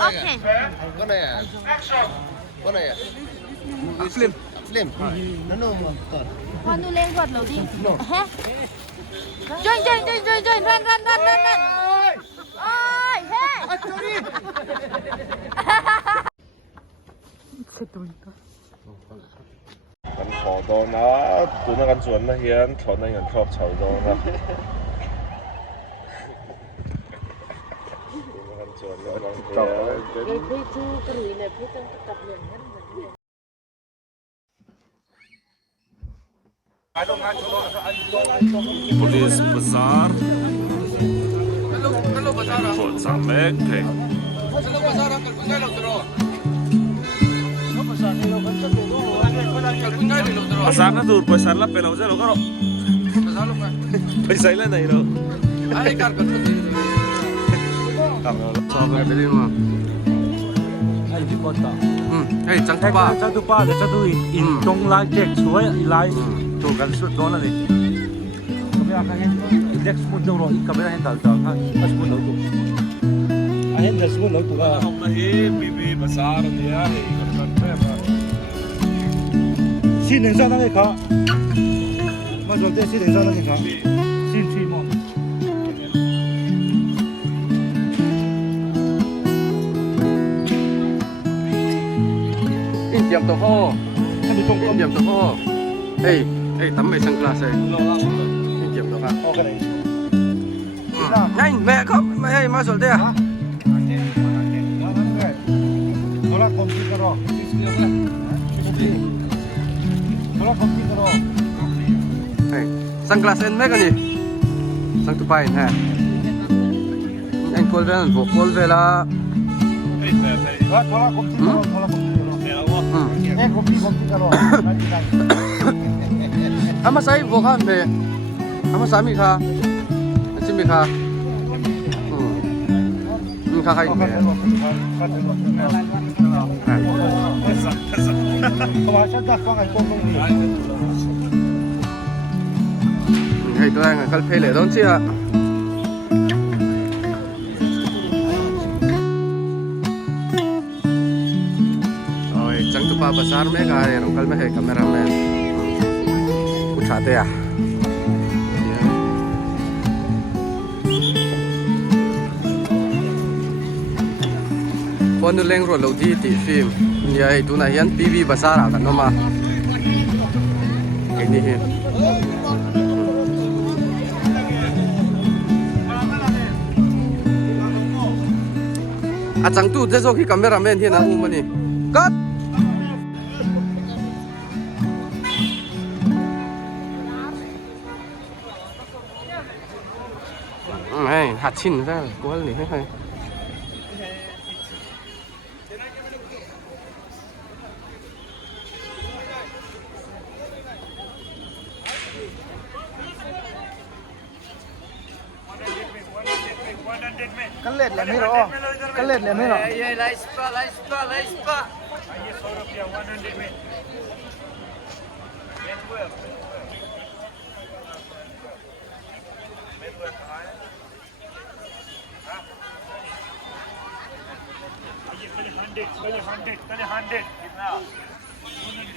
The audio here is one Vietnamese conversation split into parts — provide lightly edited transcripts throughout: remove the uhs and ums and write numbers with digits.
Okay. Mana ya? Mana ya? Slim. Slim. No. Want to learn what loading? No. Join. Run. Oi, hey. Kan thò đó na, tụi nó kan chuẩn na hiền, thò na hiền thọp chầu đó na. Tụi nó kan chuẩn na hiền. Police bazaar. Kalau bazaar. Fort Samek. Kalau bazaar kan pungai lo terus. Pasar na dur pasar la pela usa lo karo. Pasar lo ka. Paisa ila nahi lo. Ai kar kar. Sabar beli ma. Ai di kota. Ai ngentawp. Ngentawp le chatu in tong lai tek suai lai to kan su don la ni. Kamera ka hen index mun do ro kamera hen dal ta ha as mun lo tu. Hen das mun lo tu ka. Hum nahi bibi bazar dia hai. xin đến sang cái khó mà rồi đây xin đến sang cái khó xin mong in tiệm tàu ho in tiệm tàu ho hey tắm mày sunglass này in tiệm tàu ho cái này nhanh mẹ không mày mà rồi đây à nó là công ty rồi sunglass en mấy cái gì sang tụi bay nè anh call về bộ call về là ama sai bộ khác về ama sai mi kha chim mi kha mi kha khai hay tôi đang ở phê lệ đó chứ ạ rồi chẳng tụi ba bazar mấy cái rồi mấy cái cameraman cũng trả tiền à con lên rồi lâu đi thì phim vậy tụi này hiện TV bazar à cái nó mà cái này chẳng tu thế rồi khi cameraman thì nào mà nè cắt này hạt chín ra quá này hay Cắt lết là mấy rồi, cắt lết là mấy rồi. Lai spa. Ini 100 rupiah 100 में.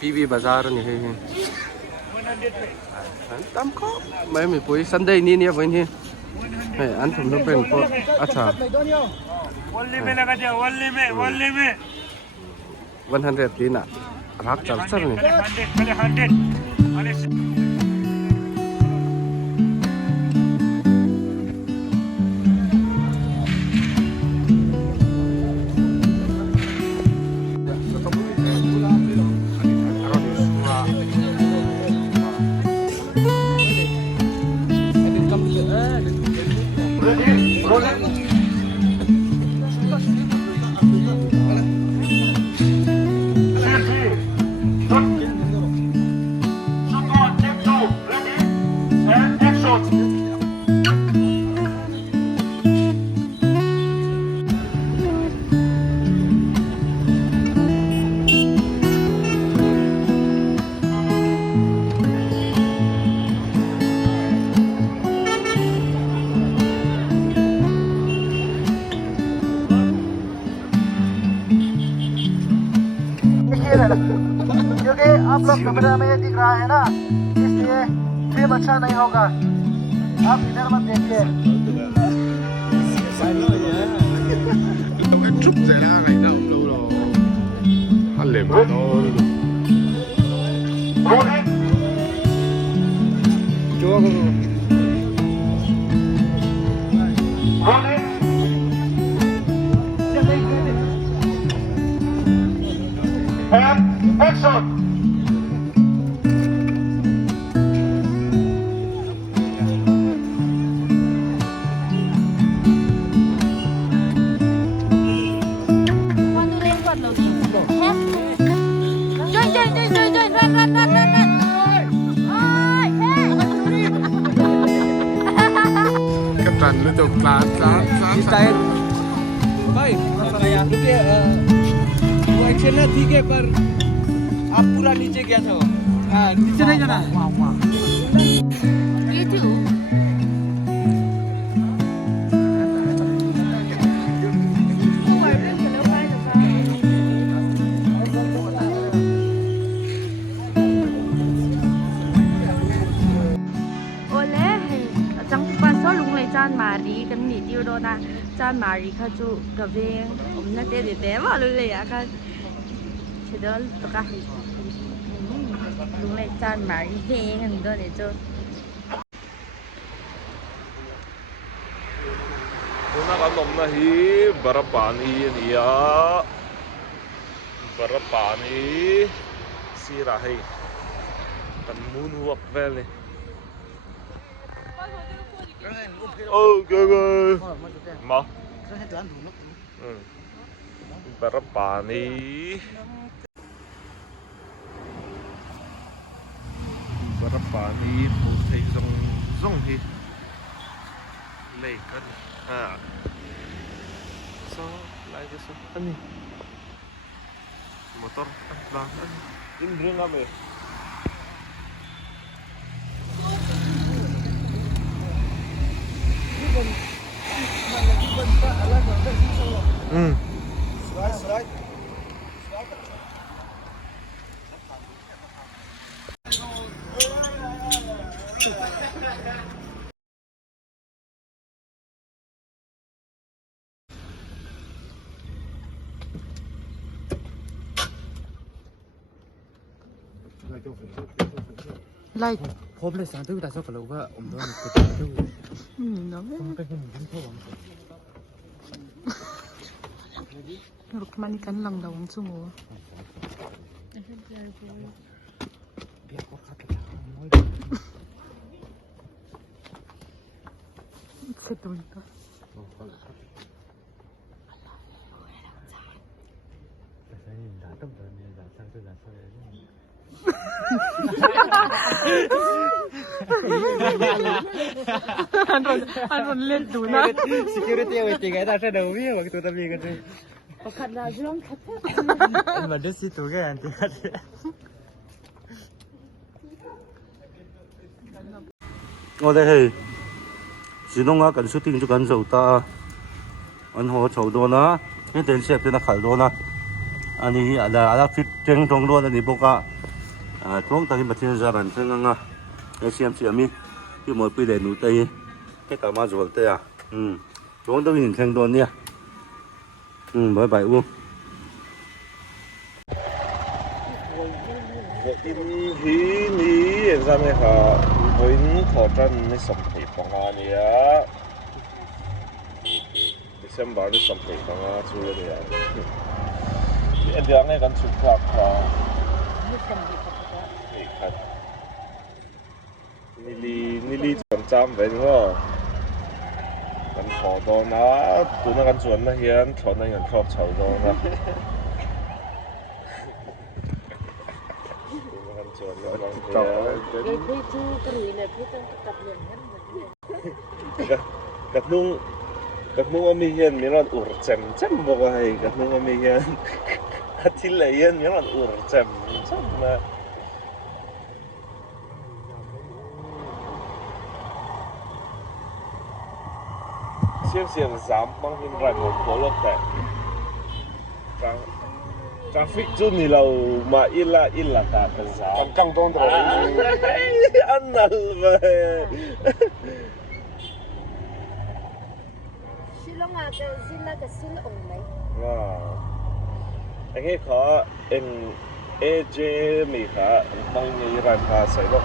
PV Bazaar ni है तम को मैं mi pui Sunday ni với ni hey anh thùng nó bên có अच्छा 100 tin à rác chal chal ni clear है ना, क्योंकि आप लोग कैमरा में दिख रहा है ना, इसलिए फिल्म अच्छा नहीं होगा। आप इधर मत देखिए। Cái trúc rẻ này nó không đâu rồi. Hắn liền mà nó. Chúa Action! Con đưa lên quạt đầu tiên. Hét. Join, run. Ôi, hét. Cái trần nó tục lát. भाई रुकिए वो एक्शन ना ठीक है पर आप पूरा नीचे गया था हाँ नीचे नहीं जाना You too. Chẳng qua số lúc này chan mari kan ni tiêu đô na chan mari kha chu ka veng na te de te ma lu le ya kha chedol to ka lúc này chan mari veng an do ne chu Una kan nom na hi barapani niya. Barapani sira hai. Kan mun wak vel ni. Okay. Mau. Barapani. Barapani một thấy rong hi. Lệ cân. So lại cái số anh đi motor lah ini bring apa ya Right. lạiผมเลยสั่งตู้แต่สักแล้วว่าผมโดนกดตู้ nóเป็นคนกินข้าว lúc mà đi cắn lòng đầu ông chung rồi เบียร์ก็คัดน้อย sẽ tụi tôi anh còn lên đủ nữa security waiting ay ta daw biya wag to tabi ka to khát ra chứ không khát mà đứa si tu cái anh thì ở đây thì chỉ nông á cần shooting cho cần dầu ta anh họ chầu đó na cái tên xếp tên là khởi đó na anh ấy là fit treng trong đó anh ấy bốc á trong tay mặt trên ra bàn trên ngang cái xem mi cái mỗi pi để nụ tay cái cả má rồi tay à trong đó nhìn khen đó nè bye bye uông hi ni ra này ha với thọ chân này sắm thị bằng anh ya December này sắm thị bằng anh chú này ya cái đường này gần chụp khắp cảนี่ครับนี่จำไว้เนาะกันขอตัวนะตัวนั้นกันส่วนนะเฮียนถอนนั้นกันครอบเฉาตัวนะตัวนั้นกันส่วนนะบางทีกับนุ่งว่ามีเฮียนมีร้านอุดแจ่มบอกว่าให้กับนุ่งว่ามีเฮียนอาทิตย์ละเฮียนมีร้านอุดแจ่มนะเสียงสามบางทีไรหมดตัวโลกแต่ traffic chu ni lo ma illa ka kan sa căng tông rồi ăn nal về Silong à cái zilla cái sil ong này. anh ấy có em AJ mi cả mong ni ran pa sai lo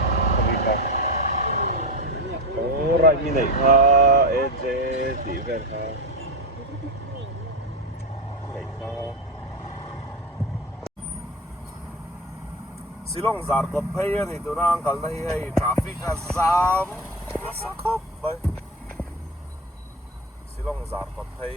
mi ka rai mi nei ka AJ ti ver ka nei ka Silong zar ko phai ni tu nang kal nahi hai traffic ka jam sa khop bai Silong zar ko phai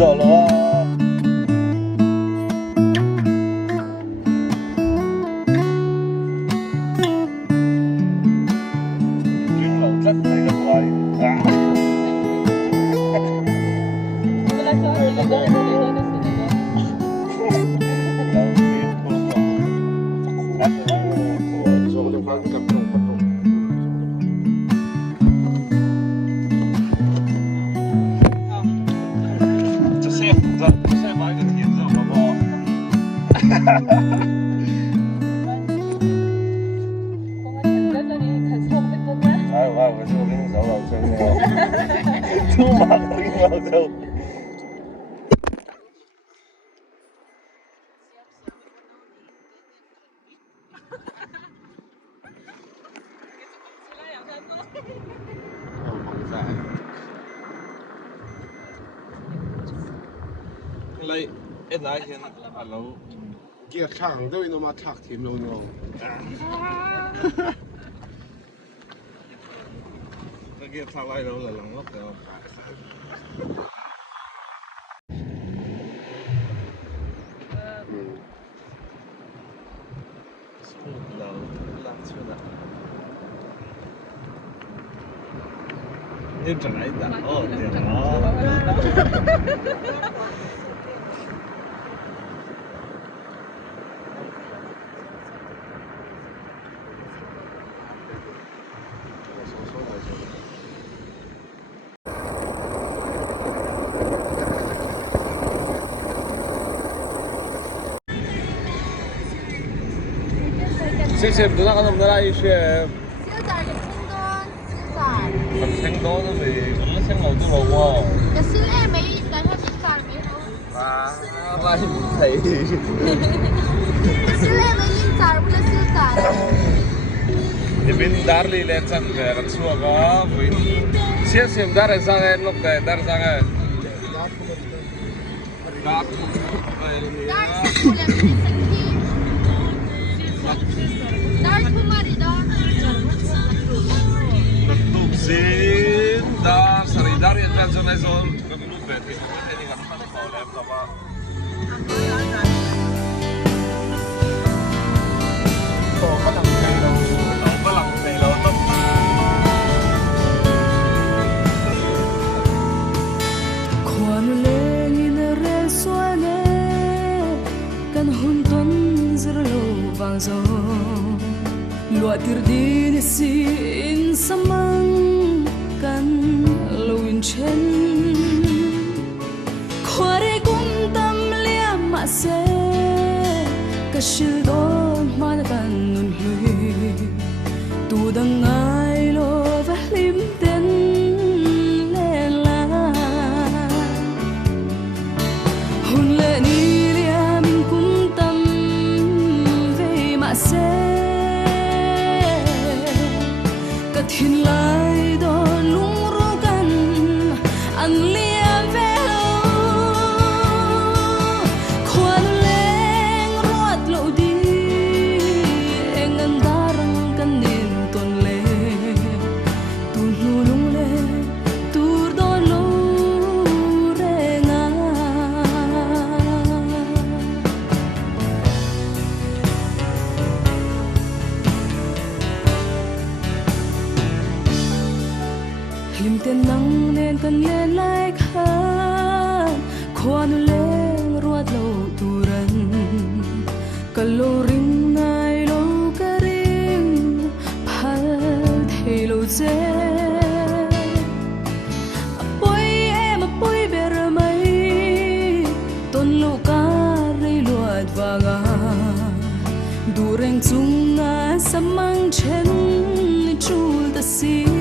rồi lo chuyên mẫu rất hay gặp lại lấy ít lại hiện alo kia thẳng đâu nó mà thẳng thêm lâu nhau cái kia thằng lại đâu là lòng lóc rồi đầu làm chuyện đó như chẳng ấy đã tiền đó Xem tụi nó có làm đây xem. Siêu dài cái thanh đôn, siêu dài. Mình thanh đôn nó thì nó xem màu tôi màu wow. Cái siêu em mấy cái nó siêu dài mấy đâu. Lại thấy. Cái siêu em mấy dài, bây giờ siêu dài. Thì bên darli lên sang về cái xua có với xem dar sang em lúc này dar sang em. Dar. Dar siêu em mấy Dar kumari dar. Bentuk zin dar sari dar yang transnasional kami lupa itu ini kan kalau laptop apa. Kau balang telo tu. Khuan lên in rel suane kan hun ton zerlo vang zo. Lua tir din si in samang kan luin chen khore kum tam lia ma se ka shil don man kan nun hlui tu dang ai lo va lim ten tin lại đó lung ruกันอันเลียเวลควันแรงรอดโลดีเอ็งอันดารังกันนินตนเลตูนูลุงเลตูรดอโลเรงาลิมเต้นนังเน้นกันเล่นไล่ขันควันแรงรอดโลตูรันกันโลริงไงโลกะริงพัลเทโลเจปุยเอมาปุยเบรมัยต้นโลกาเรลวดวางาดูแรงจุงงาสมังเชนจูลตะซี